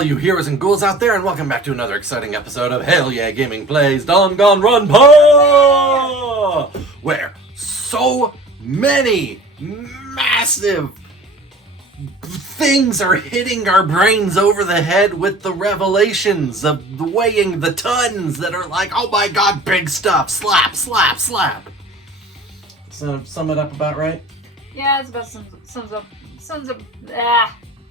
all you heroes and ghouls out there, and welcome back to another exciting episode of Hell Yeah Gaming Plays Danganronpa! Where so many massive things are hitting our brains over the head with the revelations of the weighing the tons that are like, oh my god, big stuff, slap, slap, slap. So, sum it up about right? Yeah, it's about sums up.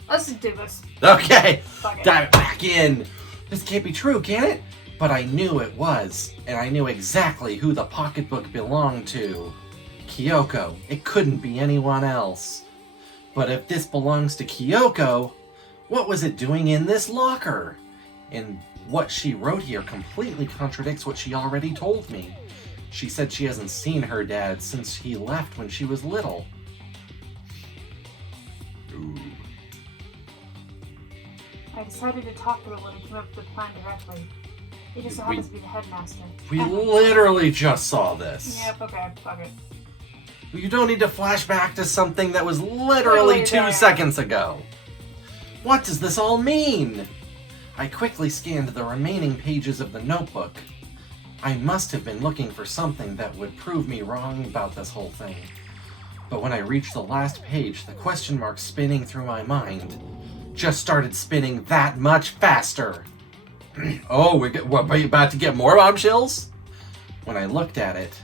Let's just do this. Okay, Fuck it. dive it back in. This can't be true, can it? But I knew it was, and I knew exactly who the pocketbook belonged to. Kyoko. It couldn't be anyone else. But if this belongs to Kyoko, what was it doing in this locker? And what she wrote here completely contradicts what she already told me. She said she hasn't seen her dad since he left when she was little. Ooh. I decided to talk to her when I came up with the plan directly. It just so happens to be the headmaster. We literally just saw this. Yep, okay, fuck it. You don't need to flash back to something that was literally 2 seconds ago. What does this all mean? I quickly scanned the remaining pages of the notebook. I must have been looking for something that would prove me wrong about this whole thing. But when I reached the last page, the question mark spinning through my mind just started spinning that much faster. Oh, what, are you about to get more bombshells? When I looked at it,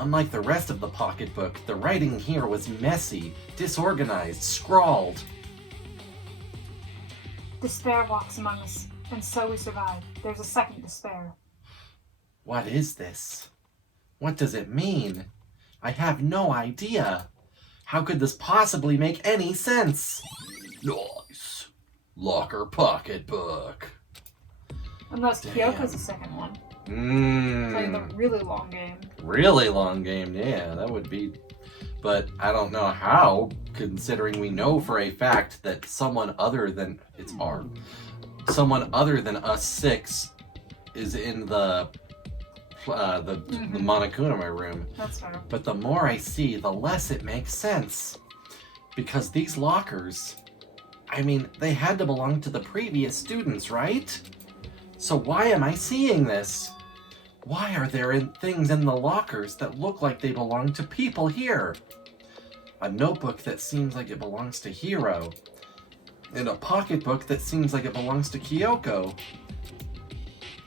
unlike the rest of the pocketbook, the writing here was messy, disorganized, scrawled. Despair walks among us, and so we survive. There's a second despair. What is this? What does it mean? I have no idea. How could this possibly make any sense? Nice. Locker pocketbook. Unless Kyoko's the second one. Playing the really long game. Really long game, yeah, that would be. But I don't know how, considering we know for a fact that someone other than someone other than us six is in the Monokuma room. That's fair. But the more I see, the less it makes sense. Because these lockers, I mean, they had to belong to the previous students, right? So why am I seeing this? Why are there things in the lockers that look like they belong to people here? A notebook that seems like it belongs to Hiro. And a pocketbook that seems like it belongs to Kyoko.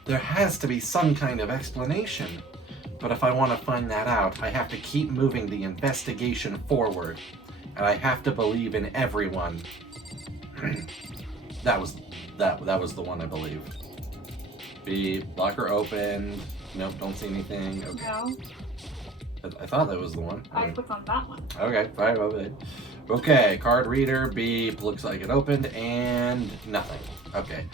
There has to be some kind of explanation. But if I want to find that out, I have to keep moving the investigation forward. And I have to believe in everyone. That was the one, I believe. B, locker opened. Nope, don't see anything. Okay. No. I thought that was the one. I clicked on that one. Okay, fine. Okay, card reader. B, looks like it opened, and nothing. Okay.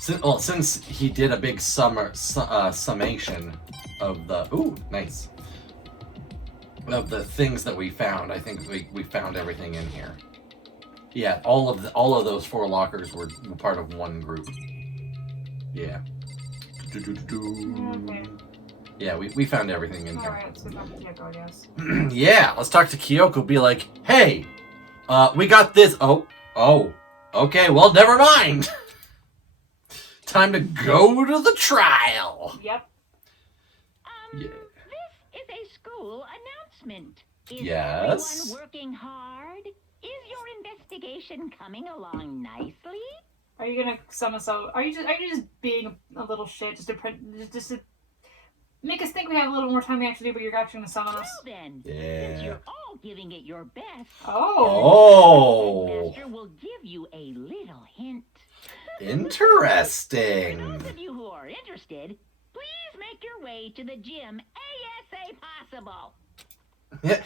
Since he did a big summation of the... Ooh, nice. Of the things that we found, I think we found everything in here. Yeah, all of those 4 lockers were part of one group. Yeah. Okay. Yeah, we found everything in here. Alright, let's go talk to Kyoko, I guess. Yeah, let's talk to Kyoko. Be like, hey, we got this. Oh, okay, well, never mind. Time to go to the trial. Yep. Yeah. This is a school announcement. Is Yes. everyone working hard? Is your investigation coming along nicely? Are you gonna sum us out? Are you just being a little shit just to make us think we have a little more time to actually do, but you're actually gonna summon us? Well then, Yeah. since you're all giving it your best, Oh. the headmaster will give you a little hint. For Interesting. those of you who are interested, please make your way to the gym ASA possible. Yeah,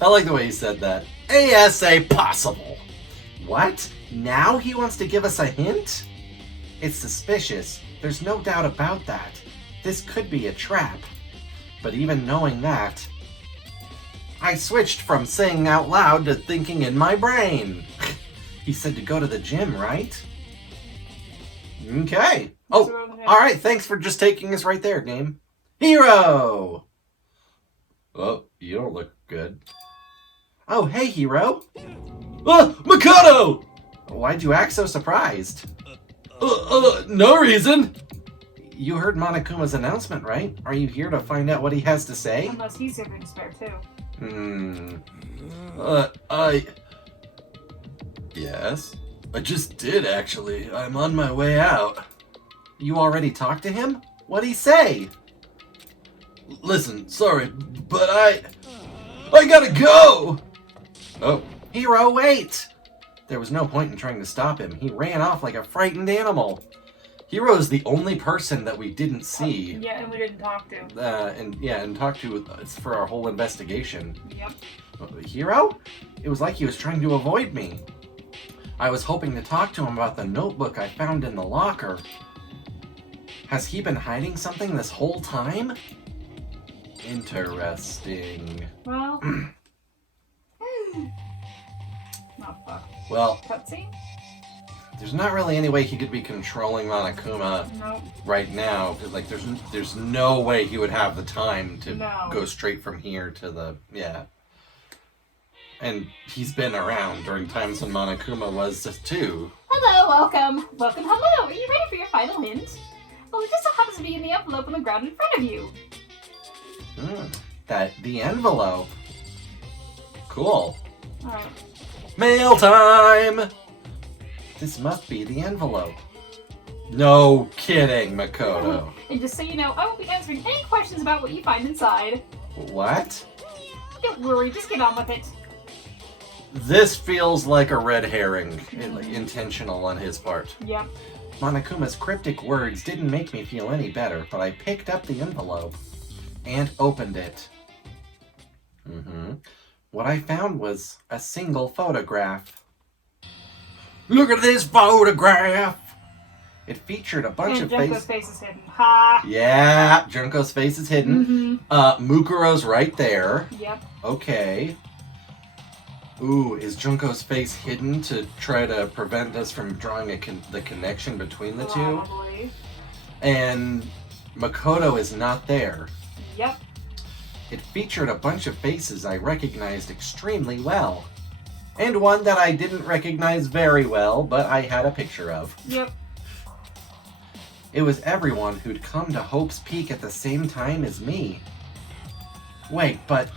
I like the way you said that. ASA possible. What? Now he wants to give us a hint? It's suspicious. There's no doubt about that. This could be a trap. But even knowing that, I switched from saying out loud to thinking in my brain. He said to go to the gym, right? Okay. Oh, alright, thanks for just taking us right there, game. Hiro! Oh, you don't look good. Oh, hey, Hiro. Mikado! Why'd you act so surprised? No reason. You heard Monokuma's announcement, right? Are you here to find out what he has to say? Unless he's here to spare too. Yes? I just did, actually. I'm on my way out. You already talked to him? What'd he say? Listen, sorry, but I gotta go! Oh. Hiro, wait! There was no point in trying to stop him. He ran off like a frightened animal. Hiro is the only person that we didn't see. Yeah, and we didn't talk to. And talk to for our whole investigation. Yep. Hiro? It was like he was trying to avoid me. I was hoping to talk to him about the notebook I found in the locker. Has he been hiding something this whole time? Interesting. Well. Oh, fuck. Well, Cutscene? there's not really any way he could be controlling Monokuma Nope. right now. Like, there's no way he would have the time to No. go straight from here to the... Yeah. And he's been around during times when Monokuma was too. Hello, welcome. Welcome, hello. Are you ready for your final hint? Well, it just so happens to be in the envelope on the ground in front of you. The envelope. Cool. Alright. Mail time! This must be the envelope. No kidding, Makoto. And just so you know, I won't be answering any questions about what you find inside. What? Don't worry, just get on with it. This feels like a red herring, like intentional on his part. Yep. Monokuma's cryptic words didn't make me feel any better, but I picked up the envelope and opened it. What I found was a single photograph. Look at this photograph! It featured a bunch of Junko's faces. face is hidden. Ha! Yeah, Junko's face is hidden. Mukuro's right there. Yep. Okay. Ooh, is Junko's face hidden to try to prevent us from drawing the connection between the two? Probably. And Makoto is not there. Yep. It featured a bunch of faces I recognized extremely well. And one that I didn't recognize very well, but I had a picture of. Yep. It was everyone who'd come to Hope's Peak at the same time as me. Wait, but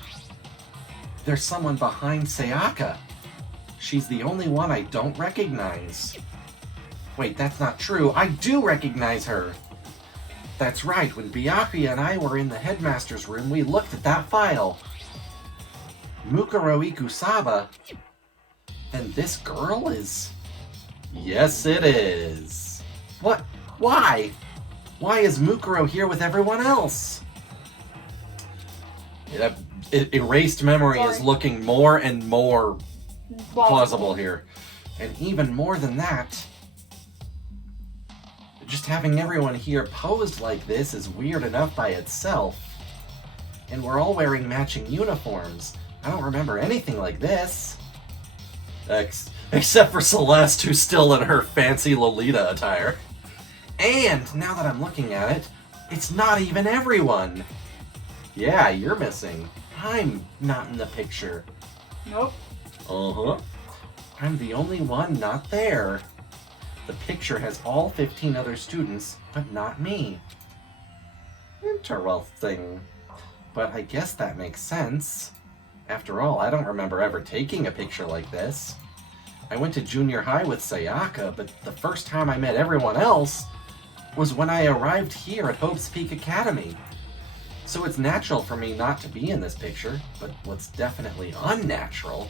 there's someone behind Sayaka. She's the only one I don't recognize. Wait, that's not true. I do recognize her. That's right, when Byakuya and I were in the headmaster's room, we looked at that file. Mukuro Ikusaba. And this girl is... Yes, it is. What? Why? Why is Mukuro here with everyone else? Erased memory is looking more and more plausible here. And even more than that, just having everyone here posed like this is weird enough by itself. And we're all wearing matching uniforms. I don't remember anything like this. Except for Celeste, who's still in her fancy Lolita attire. And, now that I'm looking at it, it's not even everyone. Yeah, you're missing. I'm not in the picture. Nope. Uh-huh. I'm the only one not there. The picture has all 15 other students, but not me. Interesting. But I guess that makes sense. After all, I don't remember ever taking a picture like this. I went to junior high with Sayaka, but the first time I met everyone else was when I arrived here at Hope's Peak Academy. So it's natural for me not to be in this picture, but what's definitely unnatural...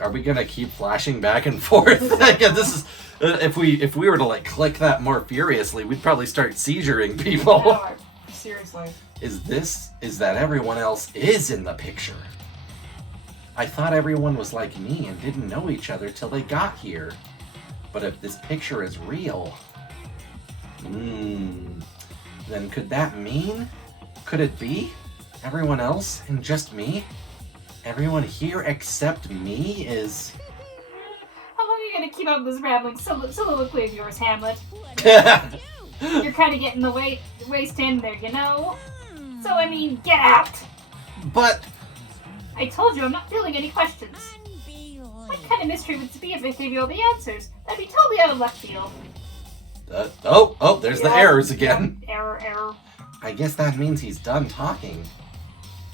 Are we gonna keep flashing back and forth? Yeah, this is... if we were to, like, click that more furiously, we'd probably start seizuring people. No, seriously. Is that everyone else is in the picture? I thought everyone was like me and didn't know each other till they got here. But if this picture is real... then could that mean? Could it be? Everyone else and just me? Everyone here except me is... How long are you gonna keep up this rambling soliloquy of yours, Hamlet? You're kind of getting the way standing there, you know? So, I mean, get out! But... I told you I'm not feeling any questions. What kind of mystery would it be if I gave you all the answers? That'd be totally out of left field. There's the errors again. Yep. Error. I guess that means he's done talking.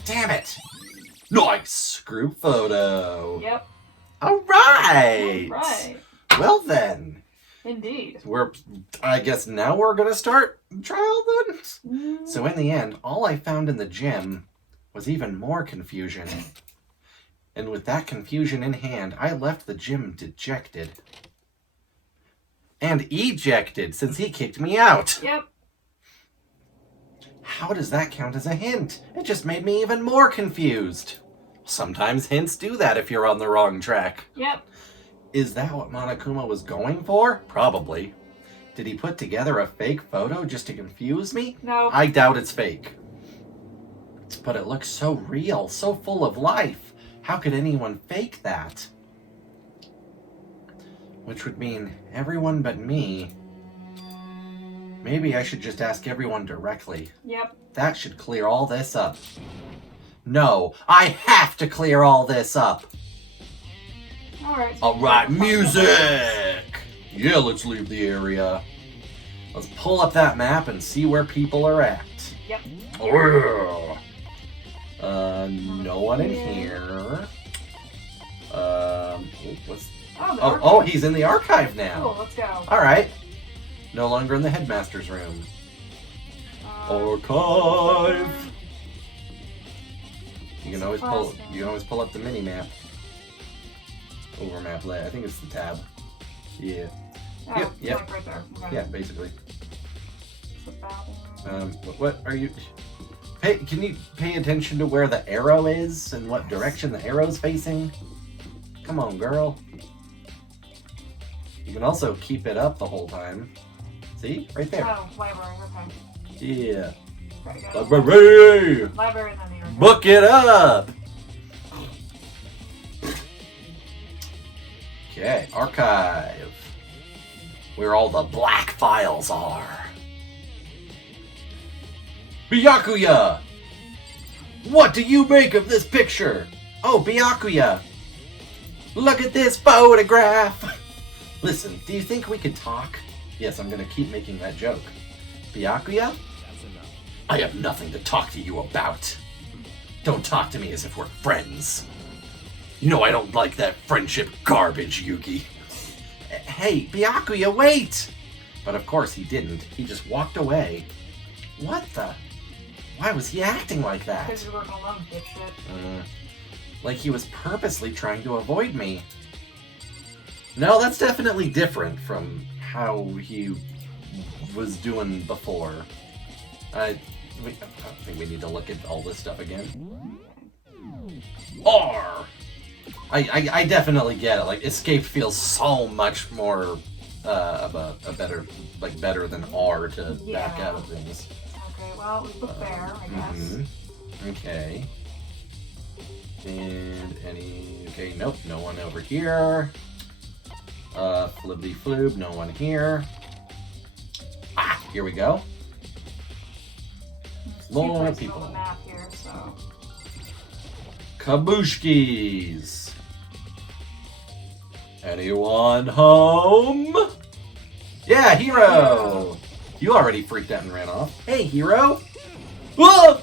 Damn it! Nice group photo. Yep. All right. Right. Well then. Indeed. I guess now we're gonna start trial then? So in the end, all I found in the gym was even more confusion. And with that confusion in hand, I left the gym dejected. And ejected, since he kicked me out. Yep. How does that count as a hint? It just made me even more confused. Sometimes hints do that if you're on the wrong track. Yep. Is that what Monokuma was going for? Probably. Did he put together a fake photo just to confuse me? No. I doubt it's fake. But it looks so real, so full of life. How could anyone fake that? Which would mean everyone but me. Maybe I should just ask everyone directly. Yep. That should clear all this up. No, I have to clear all this up. Alright. Alright, music! Yeah, let's leave the area. Let's pull up that map and see where people are at. Yep. No one in here. What's... Oh, Oh, he's in the archive now. Cool, let's go. Alright. No longer in the headmaster's room. Archive! You can always pull up the mini map. Over map lay. I think it's the tab. Yeah. Oh, Yep. Like right there. Okay. Yeah, basically. It's What are you... Hey, can you pay attention to where the arrow is and what direction the arrow's facing? Come on, girl. You can also keep it up the whole time. See? Right there. Oh, library, okay. Yeah. Okay, got it. Library! Library and then the archive. Book it up! Okay, archive. Where all the black files are. Byakuya! What do you make of this picture? Oh, Byakuya! Look at this photograph! Listen, do you think we could talk? Yes, I'm gonna keep making that joke. Byakuya? I have nothing to talk to you about. Don't talk to me as if we're friends. You know I don't like that friendship garbage, Yugi. Hey, Byakuya, wait! But of course he didn't. He just walked away. What the? Why was he acting like that? Because you're working alone, dipshit. Like he was purposely trying to avoid me. No, that's definitely different from how he was doing before. I think we need to look at all this stuff again. R! I definitely get it. Like, escape feels so much more of a better than R to back out of things. Okay, well, we look there, I guess. Okay. And okay, nope, no one over here. Flibbity floob, no one here. Ah, here we go. More people. On the map here, so. Kabushkis. Anyone home? Yeah, Hero! You already freaked out and ran off. Hey, Hero! Whoa!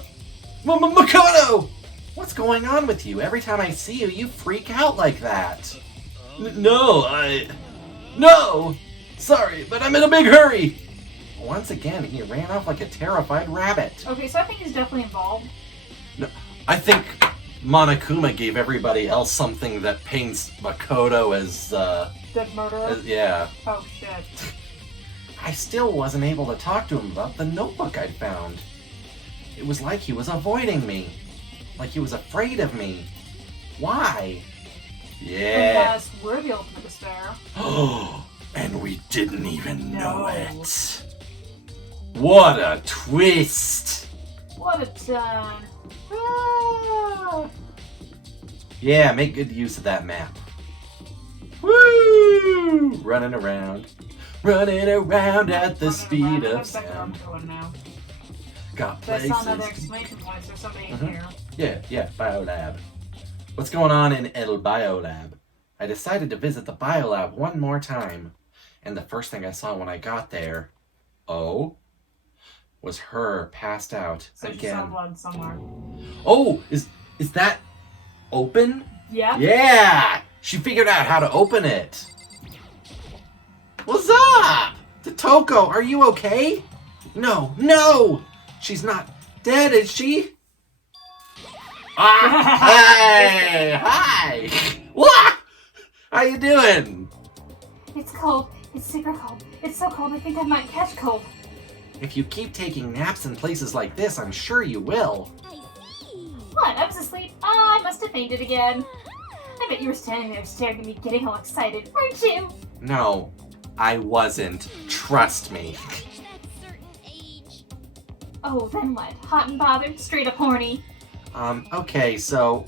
Makoto! What's going on with you? Every time I see you, you freak out like that. No! Sorry, but I'm in a big hurry! Once again, he ran off like a terrified rabbit. Okay, so I think he's definitely involved. No, I think Monokuma gave everybody else something that paints Makoto as, Dead murderer? yeah. Oh, shit. I still wasn't able to talk to him about the notebook I'd found. It was like he was avoiding me. Like he was afraid of me. Why? Yeah. Yes, we're the ultimate despair. And we didn't even know it. What a twist! What a turn. Ah. Yeah, make good use of that map. Woo! Running around at the speed of sound. Got That's places. another exclamation points. There's somebody in here. Yeah, Biolab. What's going on in El Biolab? I decided to visit the biolab one more time. And the first thing I saw when I got there, was her passed out So she saw again. blood somewhere. Oh, is that open? Yeah? Yeah! She figured out how to open it. What's up? Totoko, are you okay? No! She's not dead, is she? Hey! Hi! What? How you doing? It's cold. It's super cold. It's so cold I think I might catch cold. If you keep taking naps in places like this, I'm sure you will. What? I was asleep. I must have fainted again. I bet you were standing there staring at me getting all excited, weren't you? No, I wasn't. Trust me. Oh, then what? Hot and bothered? Straight up horny? Okay, so...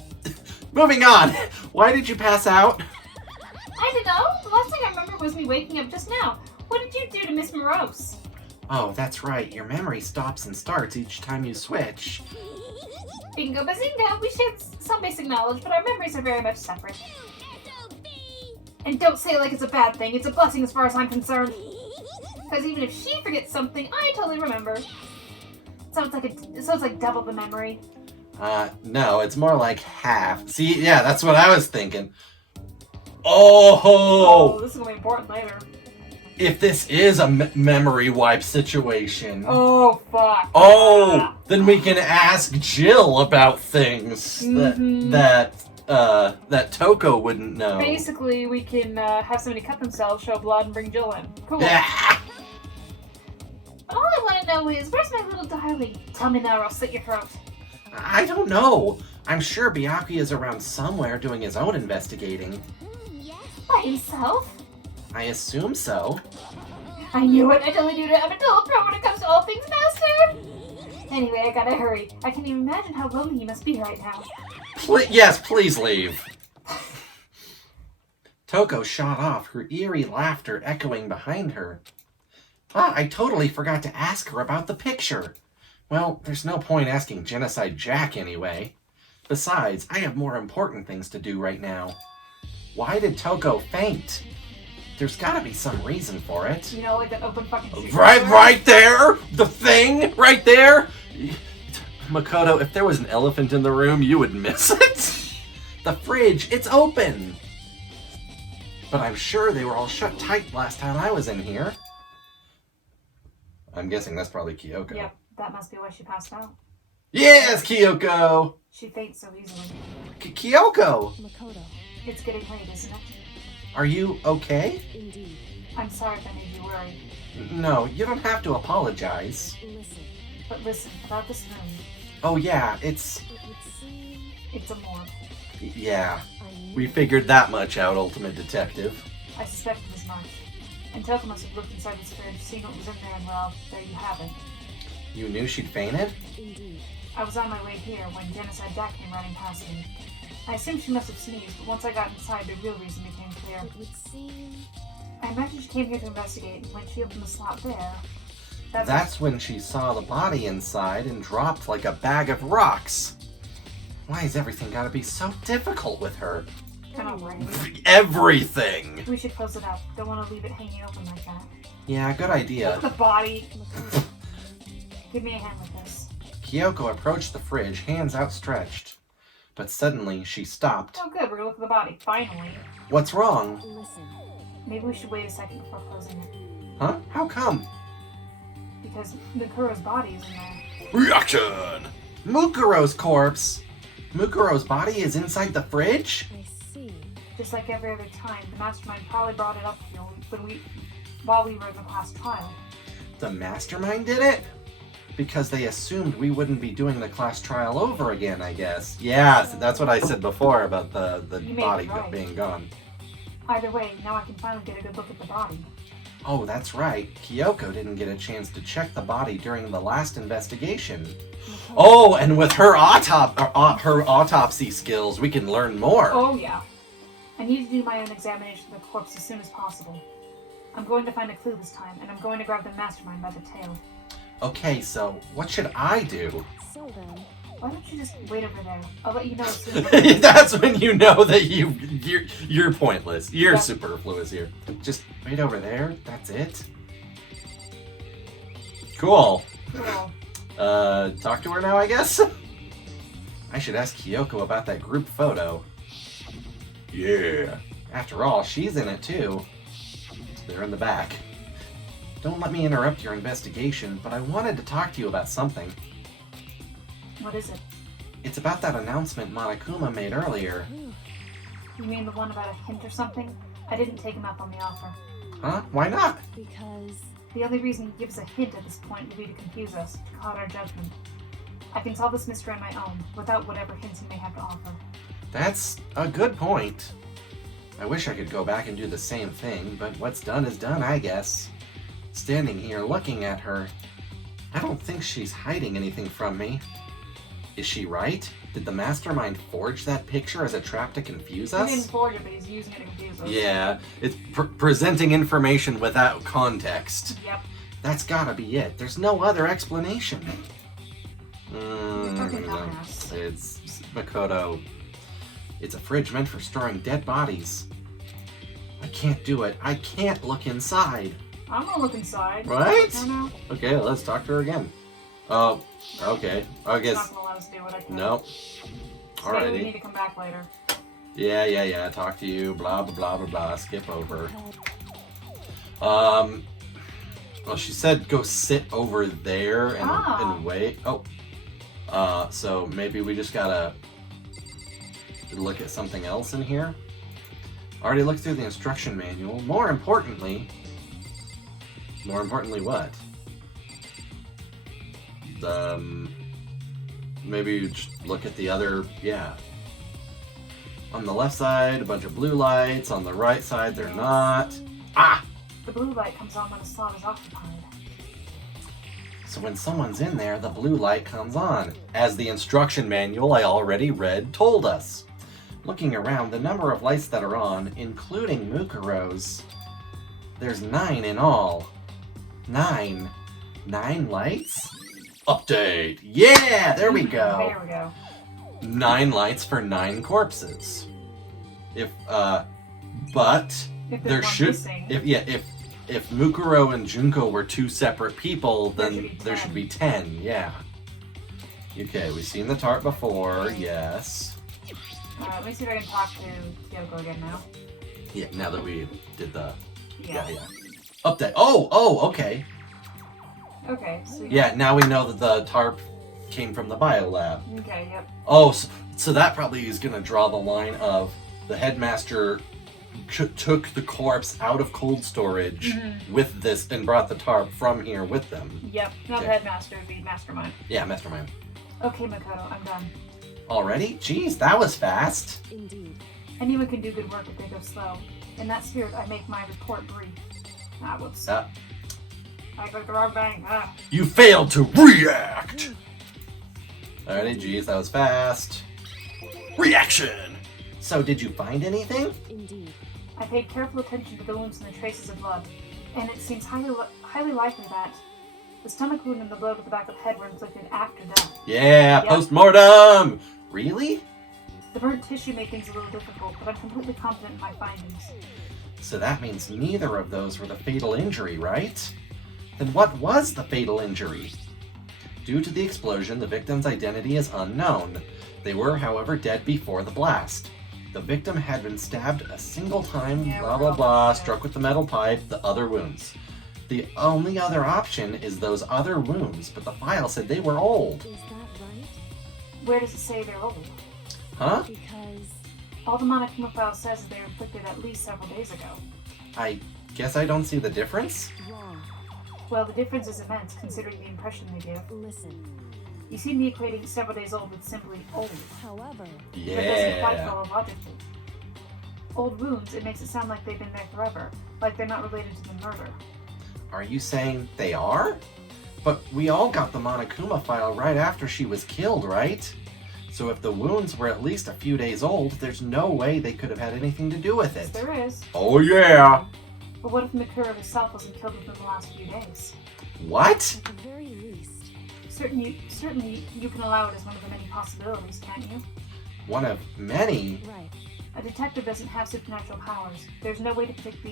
Moving on! Why did you pass out? I don't know. The last thing I remember was me waking up just now. What did you do to Miss Morose? Oh, that's right. Your memory stops and starts each time you switch. Bingo bazinga! We share some basic knowledge, but our memories are very much separate. And don't say it like it's a bad thing. It's a blessing as far as I'm concerned. Because even if she forgets something, I totally remember. Sounds like double the memory. No, it's more like half. See, yeah, that's what I was thinking. Oh! This is gonna be important later. If this is a memory wipe situation. Oh, fuck. Oh! Then we can ask Jill about things that Toko wouldn't know. Basically, we can have somebody cut themselves, show blood, and bring Jill in. Cool. Yeah. All I want to know is, where's my little darling? Tell me now or I'll slit your throat. I don't know. I'm sure Byakuya is around somewhere doing his own investigating. By himself? I assume so. I knew it. I totally knew it. I'm a total pro when it comes to all things master. Anyway, I gotta hurry. I can't even imagine how lonely you must be right now. Yes, please leave. Toko shot off, her eerie laughter echoing behind her. I totally forgot to ask her about the picture. Well, there's no point asking Genocide Jack anyway. Besides, I have more important things to do right now. Why did Toko faint? There's gotta be some reason for it. You know, like that open fucking shooting. Right there! The thing! Right there! Makoto, if there was an elephant in the room, you would miss it. The fridge, it's open! But I'm sure they were all shut tight last time I was in here. I'm guessing that's probably Kyoko. Yep, that must be why she passed out. Yes, Kyoko! She faints so easily. Kyoko! Makoto. It's getting late, isn't it? Are you okay? Indeed. I'm sorry if I made you worried. No, you don't have to apologize. Listen. But listen, about this room, Oh yeah, it's... It would seem it's a morgue. Yeah, I knew we figured that much out, Ultimate Detective. I suspected as much. And Toko must have looked inside this fridge, seen what was in there, and well, there you have it. You knew she'd fainted? Indeed. I was on my way here when Genocide Jack came running past me. I assumed she must have sneezed, but once I got inside, the real reason became clear. It would seem I imagine she came here to investigate, and when she opened the slot there... That's when she saw the body inside and dropped like a bag of rocks. Why has everything gotta be so difficult with her? Come on, Ray. Everything! We should close it up. Don't want to leave it hanging open like that. Yeah, good Look idea. at the body. Makoto. Give me a hand with this. Kyoko approached the fridge, hands outstretched. But suddenly, she stopped. Oh good, we're gonna look at the body. Finally. What's wrong? Listen. Maybe we should wait a second before closing it. Huh? How come? Because Mukuro's body is in there. Reaction! Mukuro's corpse! Mukuro's body is inside the fridge? I see. Just like every other time, the mastermind probably brought it up here while we were in the class trial. The mastermind did it? Because they assumed we wouldn't be doing the class trial over again, I guess. Yeah, that's what I said before about the You may be body right. being gone. Either way, now I can finally get a good look at the body. Oh, that's right. Kyoko didn't get a chance to check the body during the last investigation. Makoto. Oh, and with her autopsy skills, we can learn more. Oh yeah. I need to do my own examination of the corpse as soon as possible. I'm going to find a clue this time, and I'm going to grab the mastermind by the tail. Okay, so what should I do? So then, Why don't you just wait over there? I'll let you know as soon as That's when you know that you're pointless. You're superfluous here. Just wait over there. That's it. Cool. Cool. Talk to her now, I guess? I should ask Kyoko about that group photo. Yeah. After all, she's in it too. They're in the back. Don't let me interrupt your investigation, but I wanted to talk to you about something. What is it? It's about that announcement Monokuma made earlier. You mean the one about a hint or something? I didn't take him up on the offer. Huh? Why not? Because... The only reason he gives a hint at this point will be to confuse us, to cloud our judgment. I can solve this mystery on my own, without whatever hints he may have to offer. That's a good point. I wish I could go back and do the same thing, but what's done is done, I guess. Standing here looking at her, I don't think she's hiding anything from me. Is she right? Did the mastermind forge that picture as a trap to confuse He didn't us? forge it, but he's using it to confuse us. Yeah, it's presenting information without context. Yep. That's gotta be it. There's no other explanation. Fucking No. dumbass. It's Makoto. It's a fridge meant for storing dead bodies. I can't do it. I can't look inside. I'm gonna look inside. Right? No. Okay, let's talk to her again. Oh, okay. I It's guess. not gonna let us do what I can. Nope. So maybe we Alrighty. need to come back later. Yeah. Talk to you. Blah, blah, blah, blah, blah. Skip over. Head. Well, she said go sit over there and, Ah. and wait. Oh. So maybe we just gotta look at something else in here. Already looked through the instruction manual. More importantly what? Maybe you just look at the other, yeah. On the left side, a bunch of blue lights. On the right side, they're not. Ah! The blue light comes on when a slot is occupied. So when someone's in there, the blue light comes on, as the instruction manual I already read told us. Looking around, the number of lights that are on, including Mukuro's, there's 9 in all. 9. 9 lights? Update! Yeah! There we go! There we go. 9 lights for 9 corpses. But If there there's one should, missing, if Mukuro and Junko were 2 separate people, There then should be there 10. should be 10, yeah. Okay, we've seen the tarp before, yes. let me see if I can talk to Kyoko again now. Yeah, now that we did the, Yeah. yeah. Update, oh, okay. Okay, so Yeah, now we know that the tarp came from the biolab. Okay, yep. Oh, so that probably is gonna draw the line of the headmaster took the corpse out of cold storage with this and brought the tarp from here with them. Yep. Not the Okay. headmaster, it'd be mastermind. Yeah, mastermind. Okay, Makoto, I'm done. Already? Jeez, that was fast. Indeed. Anyone can do good work if they go slow. In that spirit, I make my report brief. Ah, whoops. Uh, I clicked the wrong thing. Ah. you failed to react! Alrighty, jeez, that was fast. Reaction! So, did you find anything? Indeed. I paid careful attention to the wounds and the traces of blood, and it seems highly likely that the stomach wound and the blow to the back of the head were inflicted after death. Yeah, Yep. post-mortem! Really? The burnt tissue made things a little difficult, but I'm completely confident in my findings. So that means neither of those were the fatal injury, right? Then what was the fatal injury? Due to the explosion, the victim's identity is unknown. They were, however, dead before the blast. The victim had been stabbed a single time, Yeah, blah we're blah all blah, dead. struck with the metal pipe, the other wounds. The only other option is those other wounds, but the file said they were old. Is that right? Where does it say they're old? Huh? Because... All the Monokuma file says they were inflicted at least several days ago. I guess I don't see the difference. Wrong. Well, the difference is immense considering the impression they give. Listen. You seem to be equating several days old with simply old. However... That doesn't quite Yeah. follow logically. Old wounds, it makes it sound like they've been there forever, like they're not related to the murder. Are you saying they are? But we all got the Monokuma file right after she was killed, right? So if the wounds were at least a few days old, there's no way they could have had anything to do with Yes, it. there is. Oh yeah! But what if Mikura herself wasn't killed within the last few days? What? At the very least... Certainly, you can allow it as one of the many possibilities, can't you? One of many? Right. A detective doesn't have supernatural powers. There's no way to predict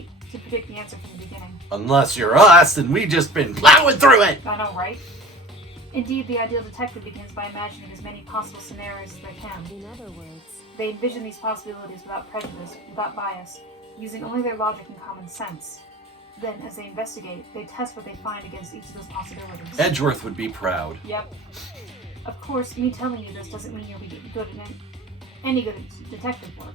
the answer from the beginning. Unless you're us, and we just been plowing through it! I know, right? Indeed, the ideal detective begins by imagining as many possible scenarios as they can. In other words, They envision these possibilities without prejudice, without bias, using only their logic and common sense. Then, as they investigate, they test what they find against each of those possibilities. Edgeworth would be proud. Yep. Of course, me telling you this doesn't mean you'll be good at any good at detective work.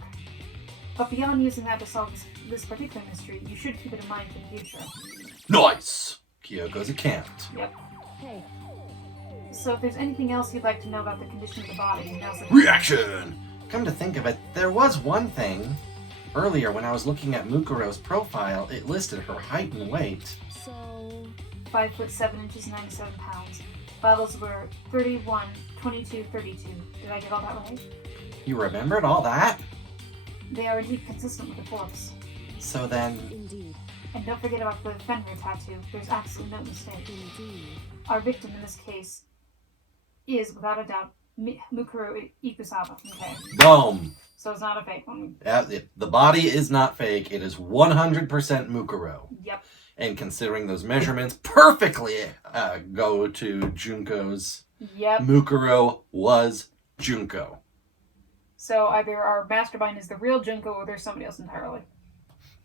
But beyond using that to solve this particular mystery, you should keep it in mind for the future. Nice! Kyoko's account. Yep. hey, So if there's anything else you'd like to know about the condition of the body, now's the time. Reaction! Come to think of it, there was one thing. Earlier, when I was looking at Mukuro's profile, it listed her height and weight. so 5 foot 7 inches, 97 pounds. Vitals were 31, 22, 32. Did I get all that right? You remembered all that? They are indeed consistent with the corpse. So then, indeed, And don't forget about the Fenrir tattoo. There's absolutely no mistake. indeed. Our victim in this case is, without a doubt, Mukuro Ikusaba. Okay, boom! so it's not a fake one. The body is not fake, it is 100% Mukuro. Yep. And considering those measurements perfectly go to Junko's, Yep. Mukuro was Junko. So either our mastermind is the real Junko or there's somebody else entirely.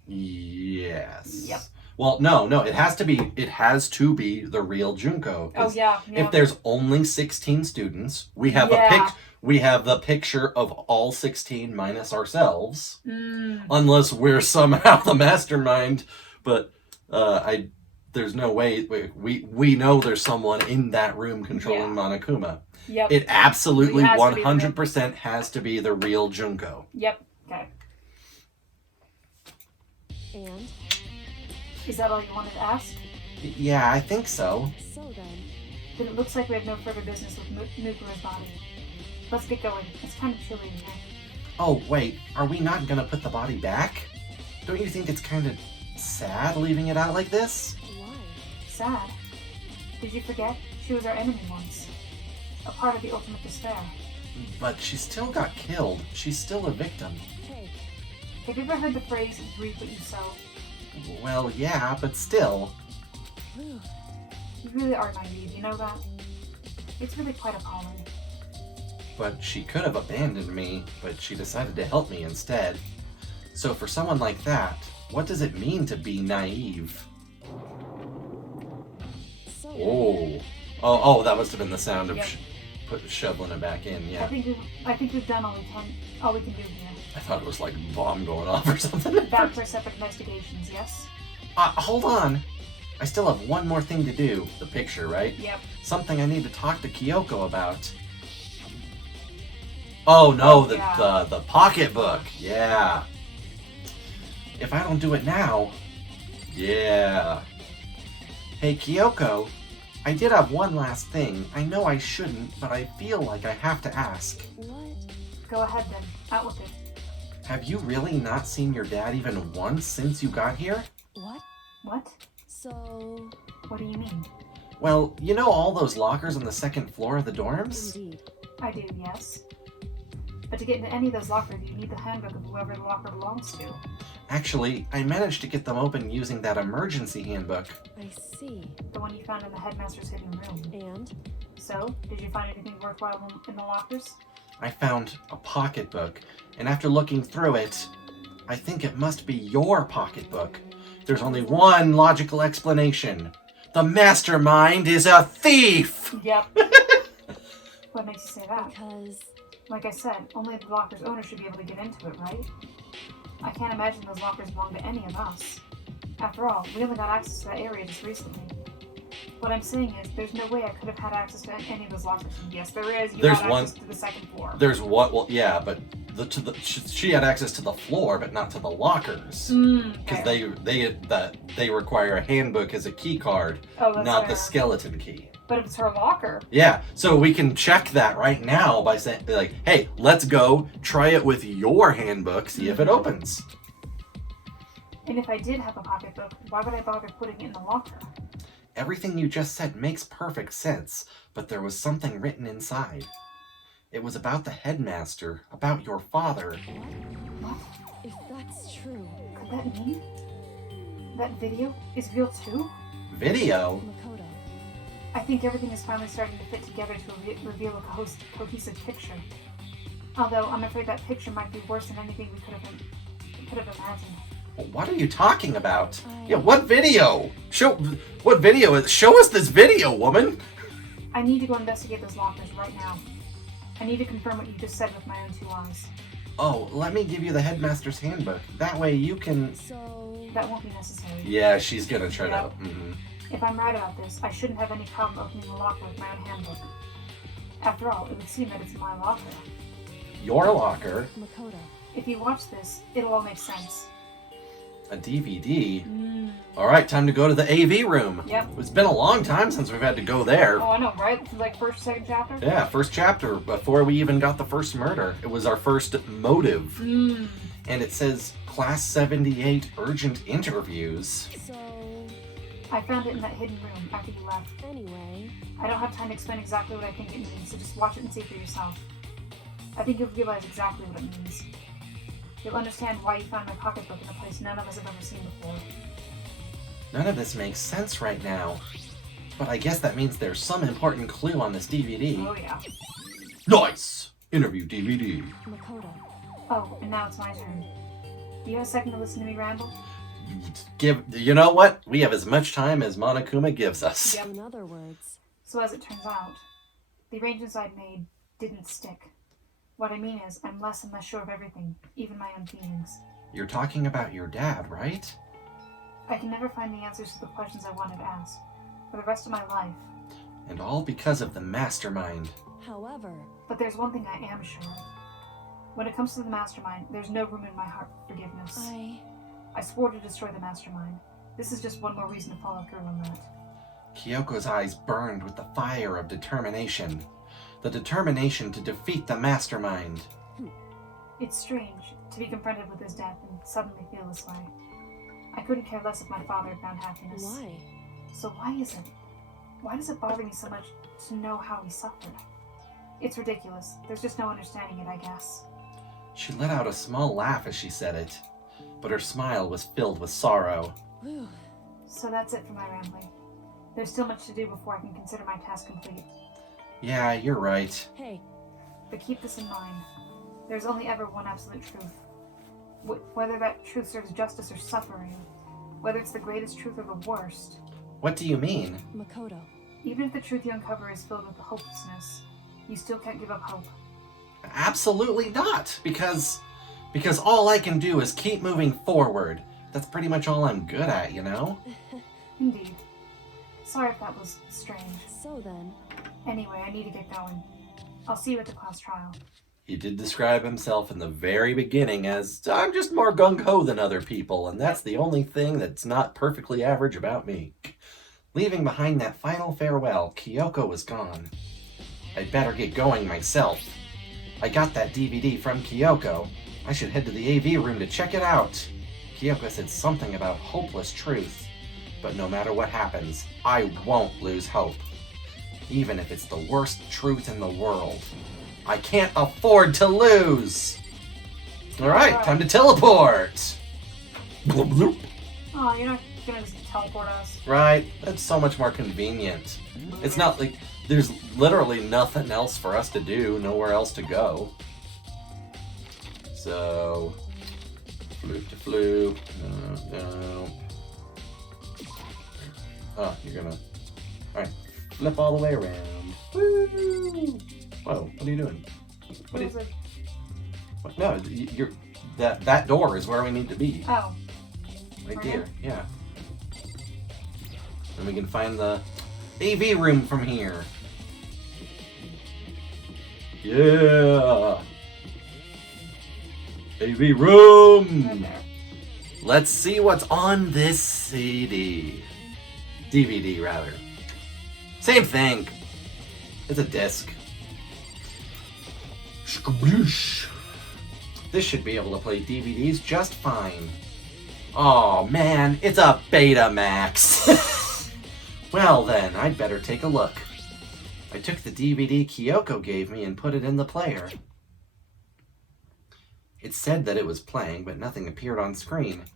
Yes. Yep. Well, no, it has to be the real Junko. Oh 'Cause yeah. if there's only 16 students, we have we have the picture of all 16 minus ourselves, unless we're somehow the mastermind. But there's no way we know there's someone in that room controlling Monokuma. Yep. It absolutely It has to be the 100% has to be the real Junko. Yep. Okay. And Is that all you wanted to ask? Yeah, I think so. so then, Then it looks like we have no further business with Mukuro's body. Let's get going. It's kind of chilly in here. Oh, wait, are we not gonna put the body back? Don't you think it's kind of sad leaving it out like this? why? Sad. Did you forget? She was our enemy once. A part of the ultimate despair. But she still got killed. She's still a victim. Hey, Have you ever heard the phrase, you reap what you sow? Well, yeah, but still. whew, You really are naive, you know that? It's really quite appalling. But she could have abandoned me, but she decided to help me instead. So for someone like that, what does it mean to be naive? so Oh, that must have been the sound of Yep. shoveling it back in, I yeah. think we've done all we can do here. I thought it was like a bomb going off or something. Back for separate investigations, yes? Hold on. I still have one more thing to do. The picture, right? Yep. Something I need to talk to Kyoko about. Oh no, yeah. the pocketbook. Yeah. If I don't do it now, yeah. Hey Kyoko, I did have one last thing. I know I shouldn't, but I feel like I have to ask. what? Go ahead then. Out with it. Have you really not seen your dad even once since you got here? What? What? So What do you mean? Well, you know all those lockers on the second floor of the dorms? indeed, I do, yes. But to get into any of those lockers, you need the handbook of whoever the locker belongs to. Actually, I managed to get them open using that emergency handbook. I see. The one you found in the headmaster's hidden room. And So, did you find anything worthwhile in the lockers? I found a pocketbook, and after looking through it, I think it must be your pocketbook. There's only one logical explanation. The mastermind is a thief! Yep. What makes you say that? because Like I said, only the locker's owner should be able to get into it, right? I can't imagine those lockers belong to any of us. After all, we only got access to that area just recently. What I'm saying is, there's no way I could have had access to any of those lockers. Yes, there is. You There's had one- access to the second floor. There's what? Well, yeah, but she had access to the floor, but not to the lockers. Because they require a handbook as a key card, Oh, that's not fair. the skeleton key. But if it's her locker, Yeah, so we can check that right now by saying, like, hey, let's go try it with your handbook, see if it opens. and if I did have a pocketbook, why would I bother putting it in the locker? Everything you just said makes perfect sense, but there was something written inside. It was about the headmaster, about your father. What? If that's true, Could that mean that video is real too? Video? Makoto, I think everything is finally starting to fit together to reveal a cohesive picture. Although I'm afraid that picture might be worse than anything we could have imagined. What are you talking about? Yeah, what video? What video is? Show us this video, woman. I need to go investigate those lockers right now. I need to confirm what you just said with my own 2 eyes. Oh, let me give you the headmaster's handbook. That way you can. so That won't be necessary. Yeah, she's gonna try Yeah. to. Mhm. If I'm right about this, I shouldn't have any problem opening the locker with my own handbook. After all, it would seem that it's my locker. Your locker, Makoto, If you watch this, it'll all make sense. a DVD. All right, time to go to the AV room. Yep. It's been a long time since we've had to go there. Oh, I know, right? This is like first, second chapter? Yeah, first chapter before we even got the first murder. It was our first motive. Mm. And it says Class 78 urgent interviews. so I found it in that hidden room after you left. anyway, I don't have time to explain exactly what I think it means, so just watch it and see for yourself. I think you'll realize exactly what it means. You'll understand why you found my pocketbook in a place none of us have ever seen before. None of this makes sense right now. But I guess that means there's some important clue on this DVD. Oh yeah. Nice! Interview DVD. Makoto, Oh, and now it's my turn. Do you have a second to listen to me ramble? You know what? We have as much time as Monokuma gives us. Yep. in other words, So as it turns out, the arrangements I'd made didn't stick. What I mean is, I'm less and less sure of everything, even my own feelings. You're talking about your dad, right? I can never find the answers to the questions I wanted to ask, for the rest of my life. And all because of the mastermind. however, But there's one thing I am sure of. When it comes to the mastermind, there's no room in my heart for forgiveness. I swore to destroy the mastermind. This is just one more reason to follow through on that. Kyoko's eyes burned with the fire of determination. The determination to defeat the mastermind. It's strange to be confronted with his death and suddenly feel this way. I couldn't care less if my father had found happiness. why? So why is it? Why does it bother me so much to know how he suffered? It's ridiculous. There's just no understanding it, I guess. She let out a small laugh as she said it, but her smile was filled with sorrow. Whew. So that's it for my rambling. There's still much to do before I can consider my task complete. Yeah, you're right. Hey, But keep this in mind. There's only ever one absolute truth. Whether that truth serves justice or suffering, whether it's the greatest truth or the worst, What do you mean? Makoto, even if the truth you uncover is filled with hopelessness, you still can't give up hope. Absolutely not, because all I can do is keep moving forward. That's pretty much all I'm good at, you know? Indeed. Sorry if that was strange. so then, Anyway, I need to get going. I'll see you at the class trial. He did describe himself in the very beginning as, I'm just more gung-ho than other people, and that's the only thing that's not perfectly average about me. Leaving behind that final farewell, Kyoko was gone. I'd better get going myself. I got that DVD from Kyoko. I should head to the AV room to check it out. Kyoko said something about hopeless truth. But no matter what happens, I won't lose hope. Even if it's the worst truth in the world. I can't afford to lose! Alright, time to teleport! Bloop, bloop. Oh, you're not gonna just teleport us. Right, that's so much more convenient. It's not like there's literally nothing else for us to do, nowhere else to go. So, floop to floop. No. Oh, you're gonna. Alright, flip all the way around. Woo! Whoa, what are you doing? What is it? what? No, you're. That door is where we need to be. Oh, Right Right there, here? yeah. And we can find the AV room from here. Yeah! AV right room! there. Let's see what's on this CD. DVD, rather. Same thing. It's a disc. Shkabloosh. This should be able to play DVDs just fine. Oh man, it's a Betamax. Well then, I'd better take a look. I took the DVD Kyoko gave me and put it in the player. It said that it was playing, but nothing appeared on screen.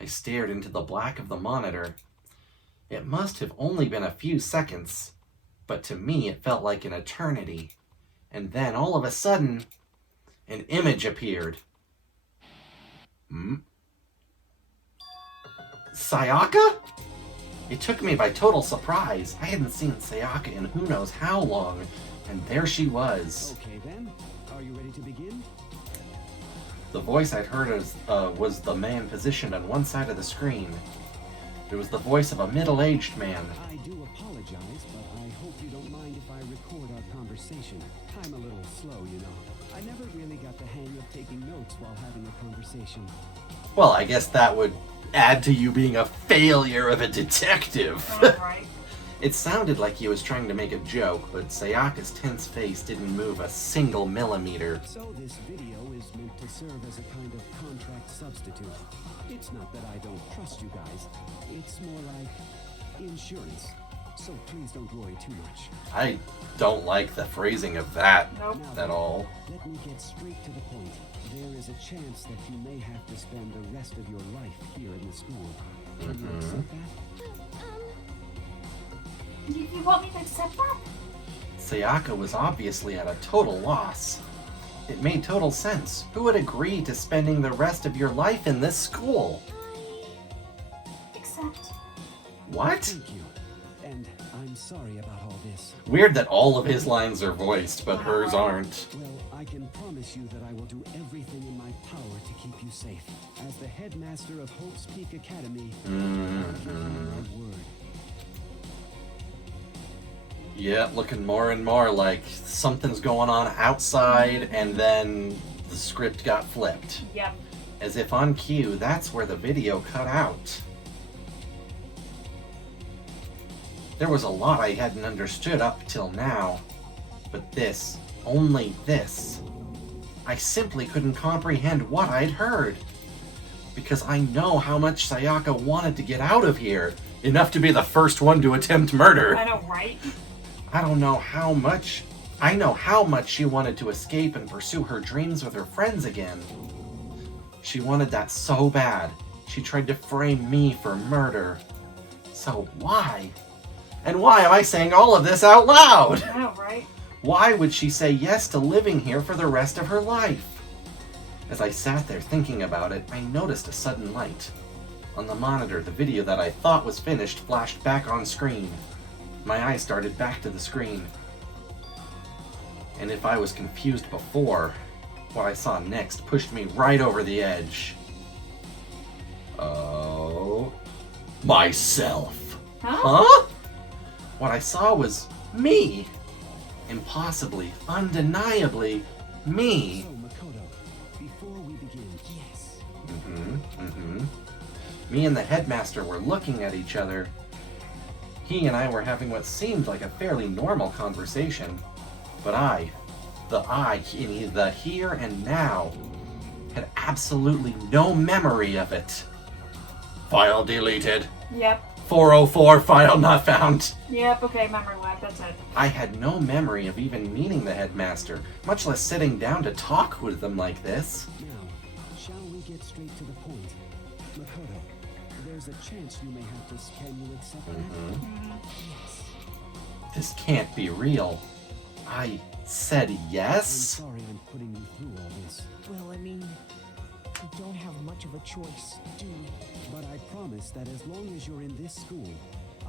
I stared into the black of the monitor. It must have only been a few seconds, but to me it felt like an eternity. And then, all of a sudden, an image appeared. Sayaka? It took me by total surprise. I hadn't seen Sayaka in who knows how long, and there she was. Okay then, are you ready to begin? The voice I'd heard was the man positioned on one side of the screen. It was the voice of a middle-aged man. I do apologize, but I hope you don't mind if I record our conversation. I'm a little slow, you know. I never really got the hang of taking notes while having a conversation. Well, I guess that would add to you being a failure of a detective. Alright. It sounded like he was trying to make a joke, but Sayaka's tense face didn't move a single millimeter. So this video is meant to serve as a kind of contract substitute. It's not that I don't trust you guys. It's more like insurance. So please don't worry too much. I don't like the phrasing of that Nope. Now, at all. let me get straight to the point. There is a chance that you may have to spend the rest of your life here in the school. Can you accept that? You want me to accept that? Sayaka was obviously at a total loss. It made total sense. Who would agree to spending the rest of your life in this school? Accept. What? Thank you. And I'm sorry about all this. Weird that all of his lines are voiced, but hers aren't. Well, I can promise you that I will do everything in my power to keep you safe. As the headmaster of Hope's Peak Academy, I give you my word. Yeah, looking more and more like something's going on outside, and then the script got flipped. Yep. As if on cue, that's where the video cut out. There was a lot I hadn't understood up till now. But this, only this, I simply couldn't comprehend what I'd heard. Because I know how much Sayaka wanted to get out of here. Enough to be the first one to attempt murder. I know, right? I don't know how much. I know how much she wanted to escape and pursue her dreams with her friends again. She wanted that so bad. She tried to frame me for murder. So why? And why am I saying all of this out loud? I know, right? Why would she say yes to living here for the rest of her life? As I sat there thinking about it, I noticed a sudden light. On the monitor, the video that I thought was finished flashed back on screen. My eyes darted back to the screen. And if I was confused before, what I saw next pushed me right over the edge. Oh, myself. Huh? What I saw was me. Impossibly, undeniably, me. So, Makoto, before we begin, yes. Me and the headmaster were looking at each other. He and I were having what seemed like a fairly normal conversation, but in the here and now, had absolutely no memory of it. File deleted. Yep. 404, file not found. Yep, okay, memory lag, that's it. I had no memory of even meeting the headmaster, much less sitting down to talk with them like this. Now, shall we get straight to the point? Makoto, there's a chance you may have to. Can you accept that? Yes. This can't be real. I said I'm yes? sorry I'm putting you through all this, Well, I mean, we don't have much of a choice, do we? but I promise that as long as you're in this school,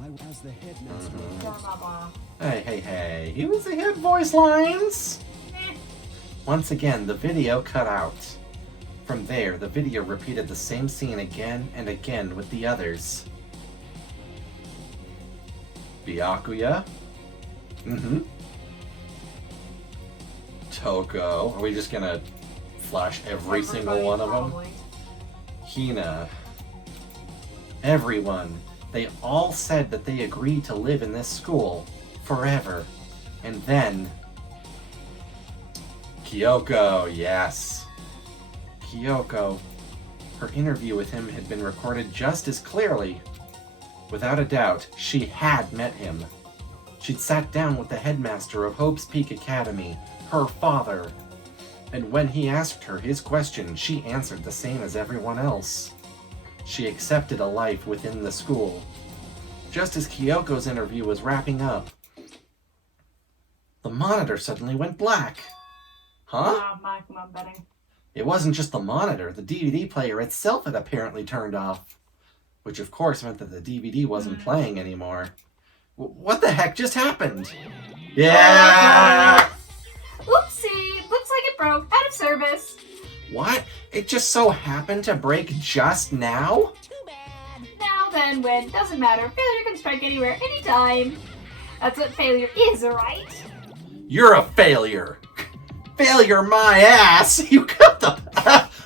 I, as the headmaster, Blah, blah, blah. Hey. He was hit voice lines. Eh. Once again, the video cut out. From there, the video repeated the same scene again and again with the others. Byakuya? Toko. Are we just gonna flash every single Everybody, one of them? probably. Hina. Everyone. They all said that they agreed to live in this school forever. And then... Kyoko, yes. Kyoko. Her interview with him had been recorded just as clearly. Without a doubt, she had met him. She'd sat down with the headmaster of Hope's Peak Academy, her father. And when he asked her his question, she answered the same as everyone else. She accepted a life within the school. Just as Kyoko's interview was wrapping up, the monitor suddenly went black. Huh? Come on, betting. It wasn't just the monitor, the DVD player itself had apparently turned off. Which of course meant that the DVD wasn't playing anymore. What the heck just happened? Yeah! Oopsie! Looks like it broke. Out of service. What? It just so happened to break just now? Too bad. Now then, when? Doesn't matter. Failure can strike anywhere, anytime. That's what failure is, alright? You're a failure! Failure my ass! You cut the...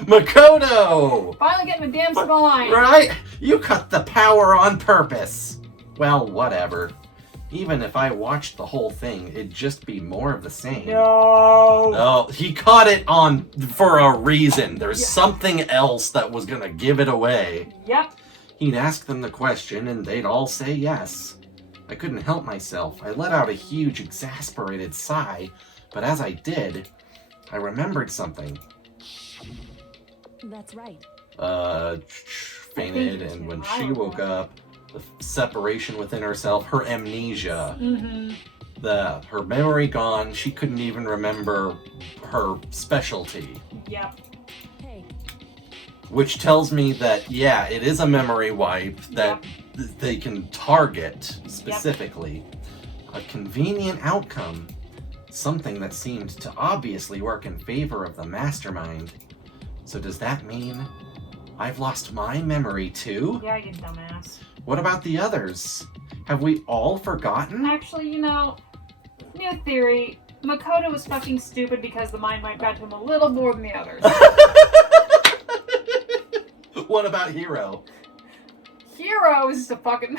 Makoto! Finally getting the damn spine. Right? You cut the power on purpose. Well, whatever. Even if I watched the whole thing, it'd just be more of the same. No. No, he caught it on for a reason. There's something else that was gonna give it away. Yep. He'd ask them the question and they'd all say yes. I couldn't help myself. I let out a huge, exasperated sigh, but as I did, I remembered something. That's right. Fainted, and when she woke up, the separation within herself, her amnesia, her memory gone, she couldn't even remember her specialty. Yep. Hey, Which tells me that, yeah, it is a memory wipe that they can target specifically. A convenient outcome. Something that seemed to obviously work in favor of the mastermind. So does that mean I've lost my memory too? Yeah, you dumbass. What about the others? Have we all forgotten? Actually, new theory. Makoto was fucking stupid because the mind wipe got to him a little more than the others. What about Hiro? Hero is just a fucking...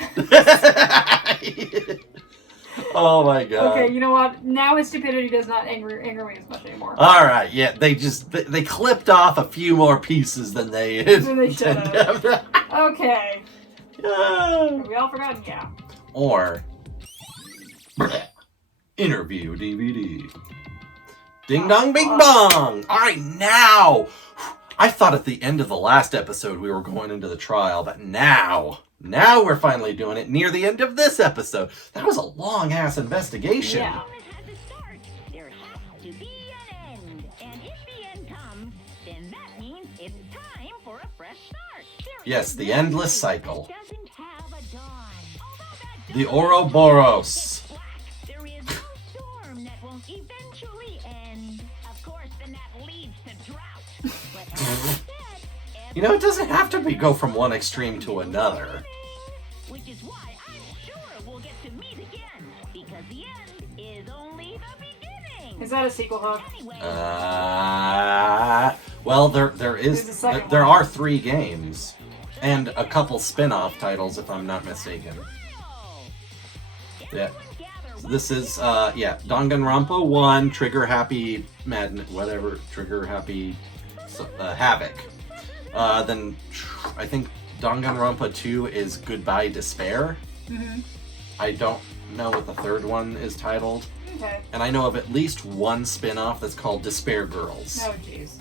Oh my god. Okay, you know what? Now his stupidity does not anger me as much anymore. Alright, yeah, they clipped off a few more pieces than they should have. Okay. Have we all forgotten? Yeah. Or interview DVD. Ding dong bing bong! Alright, now! I thought at the end of the last episode we were going into the trial, but now we're finally doing it near the end of this episode. That was a long-ass investigation. Yeah. When it has to start, there has to be an end. And if the end comes, then that means it's time for a fresh start. There Yes, is the no endless day cycle. that doesn't have a dawn. Although that The doesn't Ouroboros. black, there is no storm that won't eventually end. Of course, then that leads to drought. But as I said, You know, it doesn't have to go from one extreme to another. which is why I'm sure we'll get to meet again, because the end is only the beginning. Is that a sequel hook? Anyway, Well, there There's a second there one. are 3 games and a couple spin-off titles, if I'm not mistaken. Yeah. So this is Danganronpa 1, Trigger Happy Madness, whatever, Trigger Happy Havoc. Then I think Danganronpa 2 is Goodbye Despair. Mm-hmm. I don't know what the third one is titled. Okay. And I know of at least one spin-off that's called Despair Girls. Oh, jeez.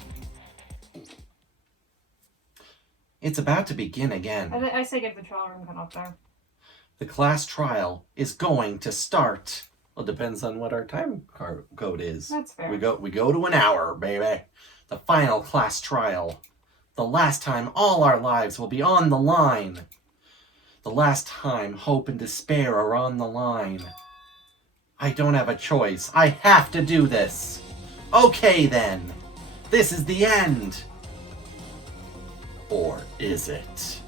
It's about to begin again. I say get the trial room cut off there. The class trial is going to start. Well, it depends on what our time code is. That's fair. We go to an hour, baby. The final class trial. The last time all our lives will be on the line. The last time hope and despair are on the line. I don't have a choice. I have to do this. Okay then. This is the end. Or is it?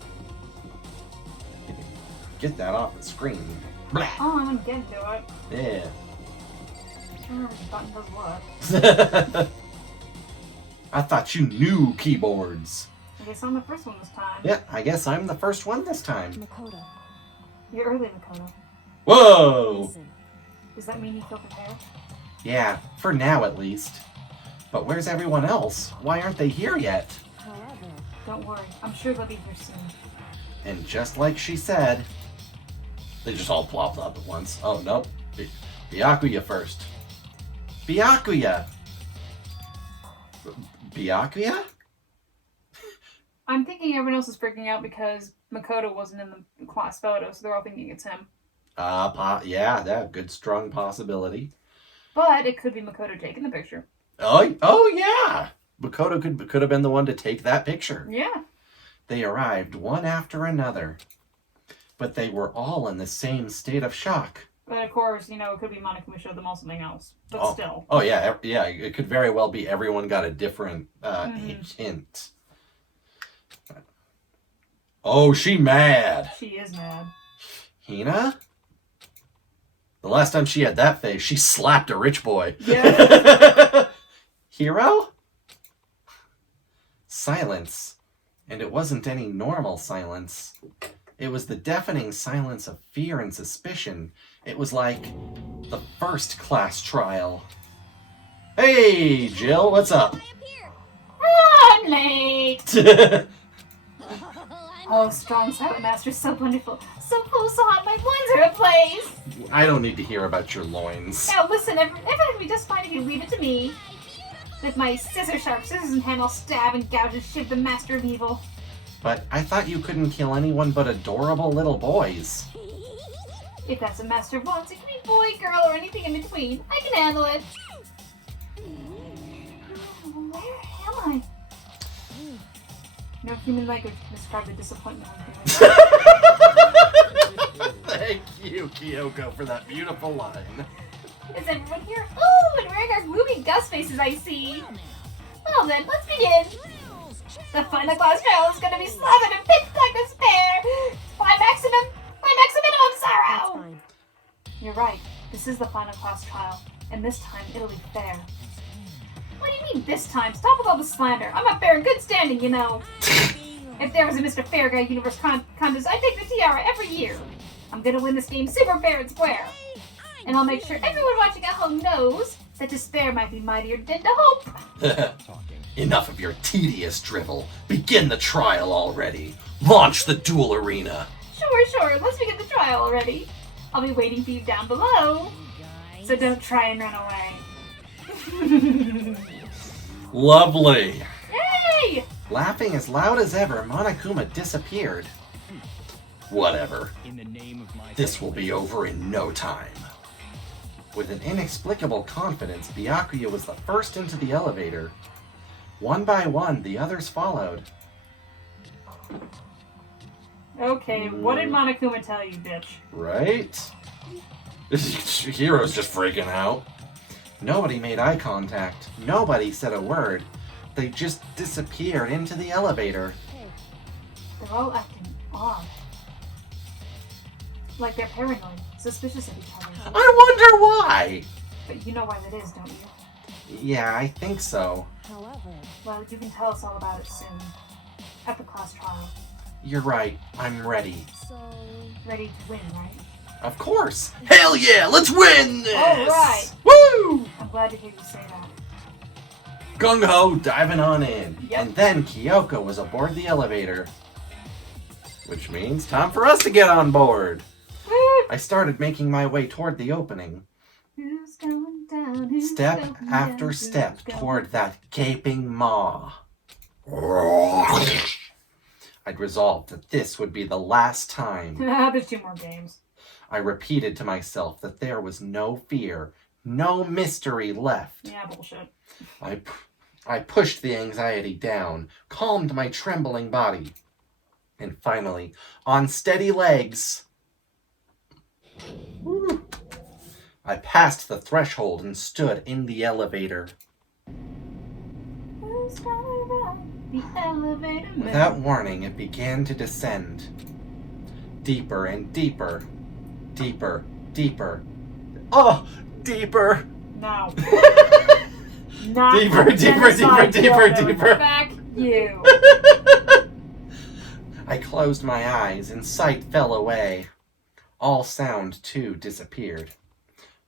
Get that off the screen. Blah. Oh, I'm getting to it. Yeah. I don't remember which button does what. I thought you knew keyboards. I guess I'm the first one this time. Yeah, I guess I'm the first one this time. Makoto, You're early, Makoto. Whoa! listen. Does that mean you feel prepared? Yeah, for now at least. But where's everyone else? Why aren't they here yet? However, Don't worry. I'm sure they'll be here soon. And just like she said, They just all plopped up at once. Oh, nope. Byakuya first. Byakuya! Byakuya? I'm thinking everyone else is freaking out because Makoto wasn't in the class photo, so they're all thinking it's him. Yeah, good strong possibility. But it could be Makoto taking the picture. Oh yeah! Makoto could have been the one to take that picture. Yeah. They arrived one after another, but they were all in the same state of shock. But of course, it could be Monokuma showed them all something else. But still. Oh yeah, it could very well be everyone got a different hint. Oh, she mad. She is mad. Hina? The last time she had that face, she slapped a rich boy. Yeah. Hero? Silence. And it wasn't any normal silence. It was the deafening silence of fear and suspicion. It was like the first class trial. Hey, Jill, what's up? I'm late. Oh, strong silent master, so wonderful. So cool, so hot, my loins are ablaze. I don't need to hear about your loins. Now listen, everything will be just fine if you leave it to me. With my sharp scissors in hand, I'll stab and gouge and shiv the master of evil. But I thought you couldn't kill anyone but adorable little boys. If that's what master wants, it can be boy, girl, or anything in between. I can handle it. Where am I? No human language can describe the disappointment I'm feeling. Thank you, Kyoko, for that beautiful line. Is everyone here? Oh, and wearing our gloomy gust faces, I see. Well then, let's begin. The final class trial is gonna be slathered in pitch black despair. My maximum That's sorrow. fine. You're right. This is the final class trial, and this time it'll be fair. What do you mean this time? Stop with all the slander. I'm up there in good standing, you know. If there was a Mr. Fair Guy Universe contest, I'd take the tiara every year. I'm gonna win this game super fair and square. And I'll make sure everyone watching at home knows that despair might be mightier than to hope. Enough of your tedious drivel. Begin the trial already. Launch the duel arena. Sure. Let's begin the trial already. I'll be waiting for you down below. So don't try and run away. Lovely. Yay! Laughing as loud as ever, Monokuma disappeared. Whatever. This will be over in no time. With an inexplicable confidence, Byakuya was the first into the elevator. One by one, the others followed. Okay, what did Monokuma tell you, bitch? Right? Hero's just freaking out. Nobody made eye contact. Nobody said a word. They just disappeared into the elevator. They're all acting odd. Like they're paranoid, suspicious of each other. I wonder why! But you know why that is, don't you? Yeah, I think so. However, Well, you can tell us all about it soon. At the class trial. You're right. I'm ready. so Ready to win, right? Of course! Hell yeah! Let's win this! Alright. Woo! I'm glad to hear you say that. Gung-ho, diving on in. Yep. And then Kyoko was aboard the elevator. Which means time for us to get on board. I started making my way toward the opening. Who's going down? Who's Step going after down, step who's going- toward that gaping maw. I'd resolved that this would be the last time. There's 2 more games. I repeated to myself that there was no fear, no mystery left. Yeah, bullshit. I pushed the anxiety down, calmed my trembling body, and finally, on steady legs, I passed the threshold and stood in the elevator. Who's gonna run the elevator? Without warning, it began to descend. Deeper and deeper. Deeper, deeper. Oh, deeper. No. Not Deeper, the deeper, genocide deeper, field deeper, that would deeper. Back you. I closed my eyes and sight fell away. All sound, too, disappeared.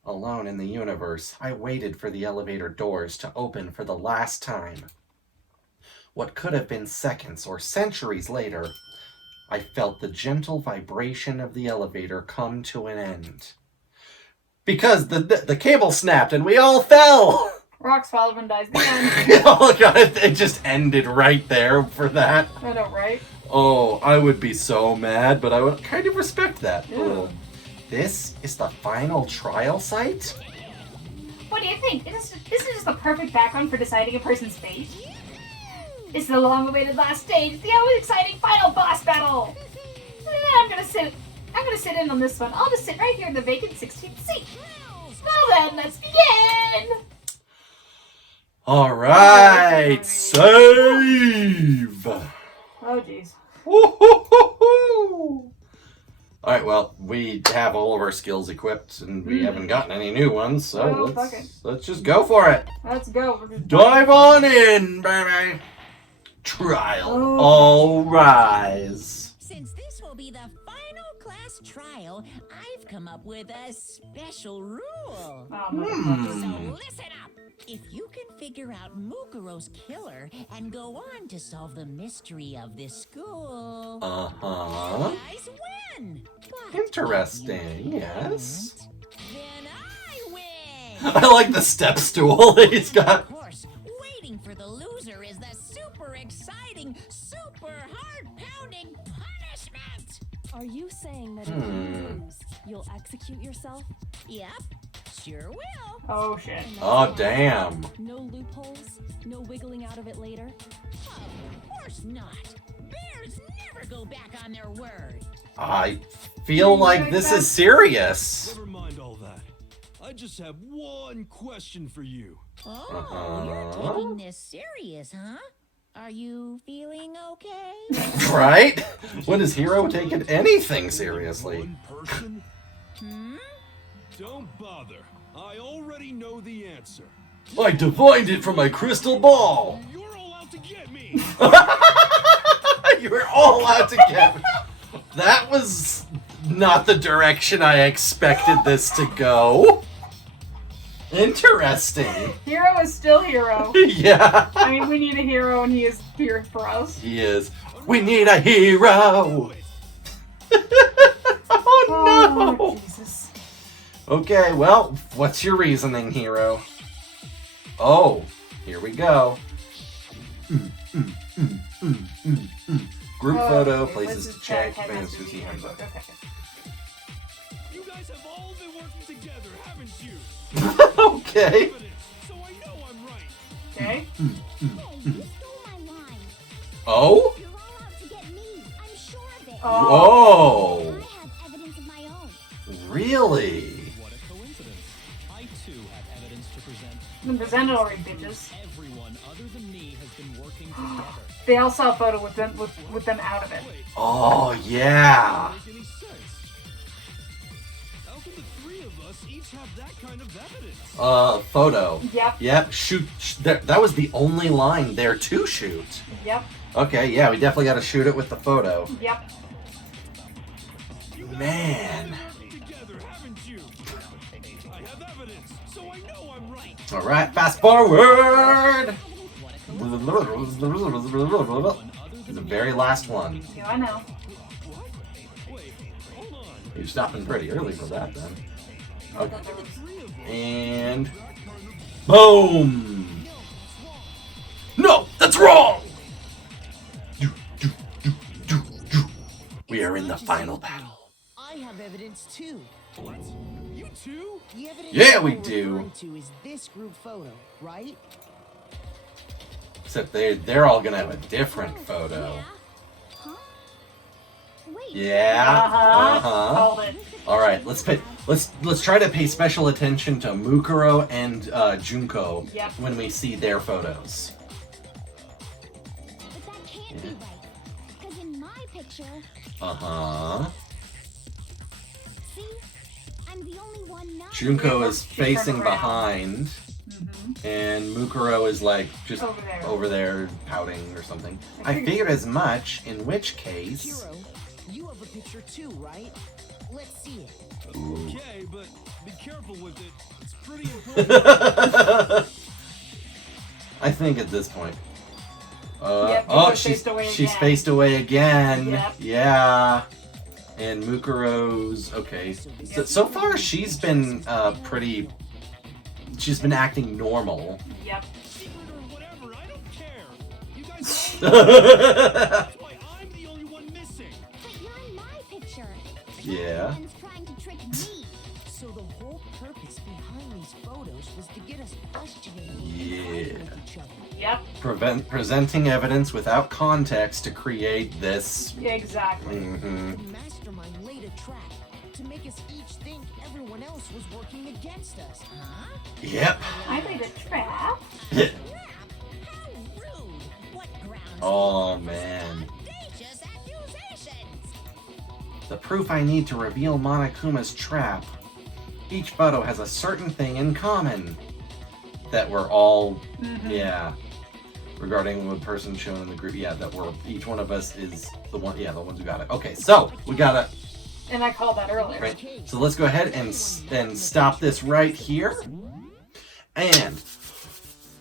Alone in the universe, I waited for the elevator doors to open for the last time. What could have been seconds or centuries later, I felt the gentle vibration of the elevator come to an end. Because the cable snapped and we all fell! Rocks fall, everyone dies. The end. Oh god, it just ended right there for that. I know, right? Oh, I would be so mad, but I would kind of respect that a Yeah. little. This is the final trial site? What do you think? This is just the perfect background for deciding a person's fate. It's the long-awaited last stage, the always exciting final boss battle. I'm gonna sit in on this one. I'll just sit right here in the vacant 16th seat. Well then, let's begin. All right, save. Oh jeez. Woo-hoo-hoo-hoo. All right, well, we have all of our skills equipped, and we haven't gotten any new ones, so Oh, fuck it. let's just go for it. Let's go. We're just Dive on in, baby. Trial, Oh. all rise. Since this will be the final class trial, I've come up with a special rule. Oh, So motherfucker. listen up. If you can figure out Mukuro's killer and go on to solve the mystery of this school, Uh-huh. you guys win. But Interesting, if you yes. can't, then I win. I like the step stool that he's got. Of course, waiting for the loser is the super exciting, super heart-pounding punishment. Are you saying that if you lose, you'll execute yourself? Yep, sure will. Oh shit. And that's Oh, it? damn. No loopholes? No wiggling out of it later? Of course not. Bears never go back on their word. I feel like this is serious. Never mind all that. I just have one question for you. Oh, you're taking this serious, huh? Are you feeling okay? Right? When has Hero taken anything seriously? One person? Hmm? Don't bother. I already know the answer. I divined it from my crystal ball. You're allowed to get me. You were all out to get me. That was not the direction I expected this to go. Interesting. Hero is still hero. Yeah, I mean, we need a hero, and he is here for us. he is. We need a hero. Oh Oh, no. Jesus. Okay, well, what's your reasoning, Hero? Oh, here we go. Group Oh, photo, okay, places let's to check, Headmaster's Headmaster's handbook. Okay. You guys have all been working together, haven't you? Okay. Evidence, so I know I'm right. Okay. Hey, you stole my line. Oh? You're all out to get me. I'm sure of it. Oh, I have evidence of my own. really? What a coincidence. I too have evidence to present. Then present it already, bitches. Everyone other than me has been working together. They all saw a photo with them out of it. Oh, yeah. Doesn't make any sense. How can the three of us each have that kind of evidence? Photo. Yep. Yep, shoot. That was the only line there to shoot. Yep. Okay, yeah, we definitely got to shoot it with the photo. Yep. You guys Man. have all been working together, haven't you? I have evidence, so I know I'm right. All right, fast forward. What a coincidence. The very last one. Do I know? What? Wait, hold on. You're stopping pretty early for that, then. Okay. The three of us And have that kind of boom! No, that's wrong! We are in the final battle. I have evidence too. What? You too? The evidence Yeah, you're we do. referring to is this group photo, right? Except they're all gonna have a different photo. Huh? Wait. Yeah. Uh-huh. Called it. All right, let's try to pay special attention to Mukuro and Junko Yep. when we see their photos. But that can't be right. Because in my picture, Uh-huh. see? I'm the only one not. Junko is She's turned facing around. behind, and Mukuro is like just Over there. pouting or something. I I figured- figured as much, in which case... Hero, you have a picture too, right? Let's see it. Okay, but be careful with it. It's pretty important. I think at this point. Yep, oh, she's faced away she's again. faced away again. Yep. Yeah. And Mukuro's okay. So far, she's been pretty. She's been acting normal. Yep. Secret or whatever, I don't care. You guys that's why I'm the only one missing. But you're in my picture. Yeah. Everyone's trying to trick me. So the whole purpose behind these photos was to get us questioning Yeah. with each other. Yep. Presenting evidence without context to create this. Exactly. Mm-hmm. The mastermind laid a trap to make us each think everyone else was working against us. Huh? Yep. I made a trap. How rude. What grounds? Oh man. Audacious accusations. The proof I need to reveal Monokuma's trap. Each photo has a certain thing in common. That we're all, yeah. Regarding the person shown in the group, yeah, that we're, each one of us is the one, yeah, the ones who got it. Okay, so, we gotta, And I called that earlier. right, so let's go ahead and stop this right here. And,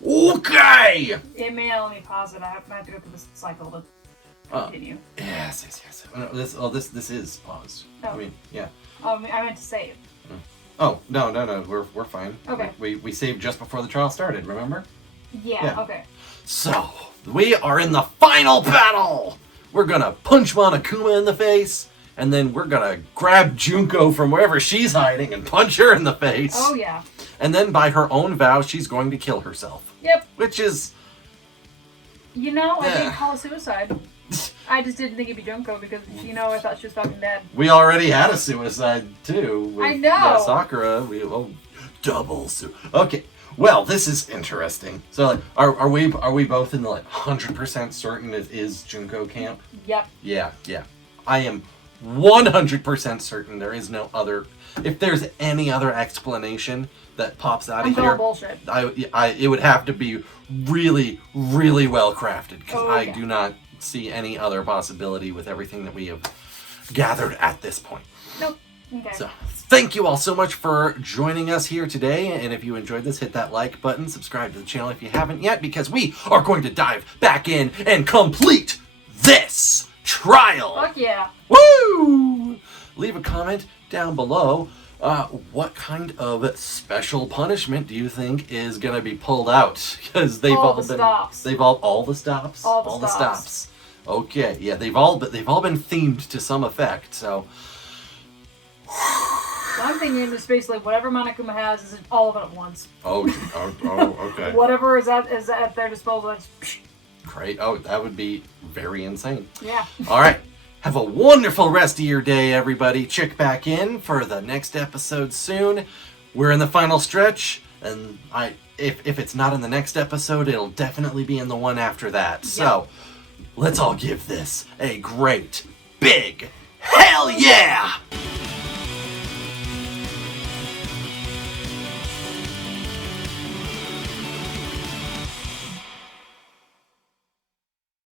okay! It may let me pause it. I have to go through this cycle to continue. Yes. This is paused. Oh. I mean, yeah. I meant to save. Oh, no, we're fine. Okay. We saved just before the trial started, remember? Yeah, Yeah. okay. So, we are in the final battle! We're gonna punch Monokuma in the face, and then we're gonna grab Junko from wherever she's hiding and punch her in the face. Oh, yeah. And then by her own vow, she's going to kill herself. Yep. Which is... You know, I Yeah. didn't call it suicide. I just didn't think it'd be Junko because, I thought she was fucking dead. We already had a suicide, too. With, I know. Yeah, Sakura. Double Okay. Well, this is interesting. So, like, are we both in the 100% certain it is Junko camp? Yep. Yeah. I am 100% certain there is no other. If there's any other explanation that pops out I'm of here, bullshit. it would have to be really, really well crafted because Oh, I yeah. do not see any other possibility with everything that we have gathered at this point. Nope. Okay. So, thank you all so much for joining us here today. And if you enjoyed this, hit that like button, subscribe to the channel if you haven't yet, because we are going to dive back in and complete this trial. Fuck yeah. Woo! Leave a comment down below. What kind of special punishment do you think is going to be pulled out? Because they've All all the been stops. They've all the stops. All the stops. stops. Okay, yeah, they've all been themed to some effect. So. So I'm thinking is basically whatever Monokuma has is all of it at once. Oh, okay. Whatever is at their disposal. Great. Oh, that would be very insane. Yeah. All right. Have a wonderful rest of your day, everybody. Check back in for the next episode soon. We're in the final stretch, and if it's not in the next episode, it'll definitely be in the one after that. So, let's all give this a great, big hell yeah!